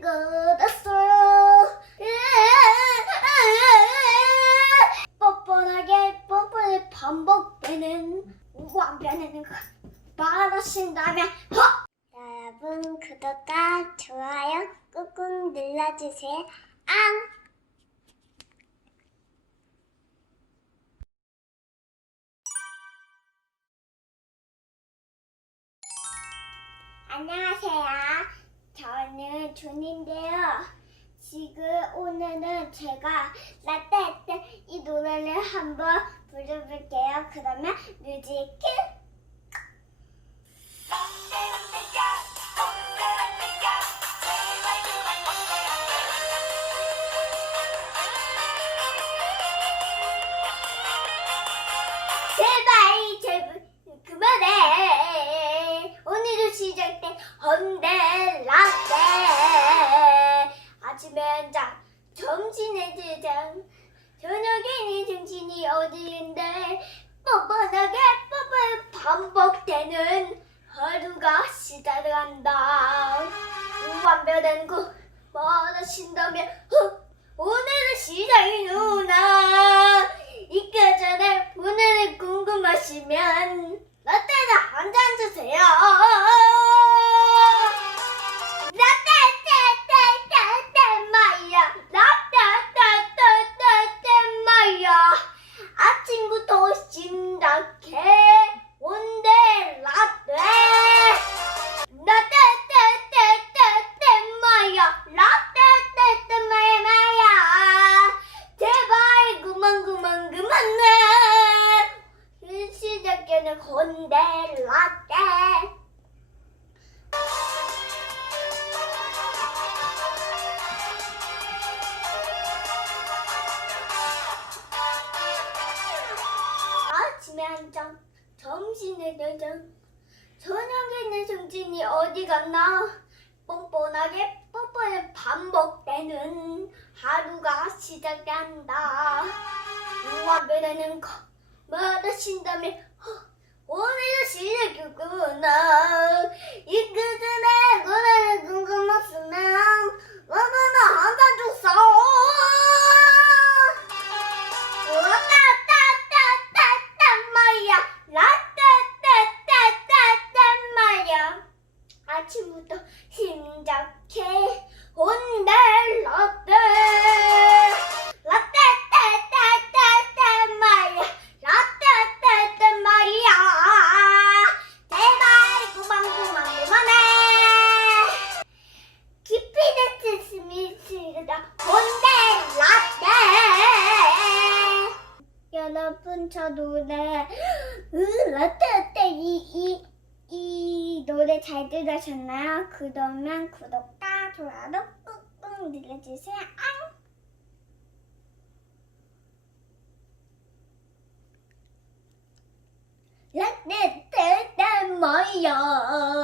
거렸어요 뻔뻔하게 뻔뻔히 반복되는 완변하는 것 말하신다면 허! 여러분 구독과 좋아요 꾹꾹 눌러주세요 앙! 안녕하세요. 저는 준인데요. 지금 오늘은 제가 라떼떼 이 노래를 한번 부르볼게요. 그러면 뮤직 큐! 아침에 한장 점심에 두장. 저녁에는 정신이 어디인데? 뻔뻔하게 뻔뻔 반복되는 하루가 시작한다. 완벽한 거 어, 오늘은 시작이 누나. 있기 전에 오늘은 궁금하시면 라떼를 한잔 주세요 아침부터 심각해 온데 라떼. 라떼떼떼떼떼 마야. 라떼떼떼 마야 마야. 제발 그만 그만 그만해. 시작되는 건데 라떼 아침에 한 장, 점심에 네 장, 저녁에는 정신이 어디 갔나? 뻔뻔하게 뻔뻔히 반복되는 하루가 시작된다. 완벽하는 거 말하신다면 허, 오늘도 시작이구나. 여러분 저 노래 으 라떼 라떼 이이 이 노래 잘 들으셨나요? 그러면 구독과 좋아요 꾹꾹 눌러주세요. 앙! 라떼 라떼 뭐요?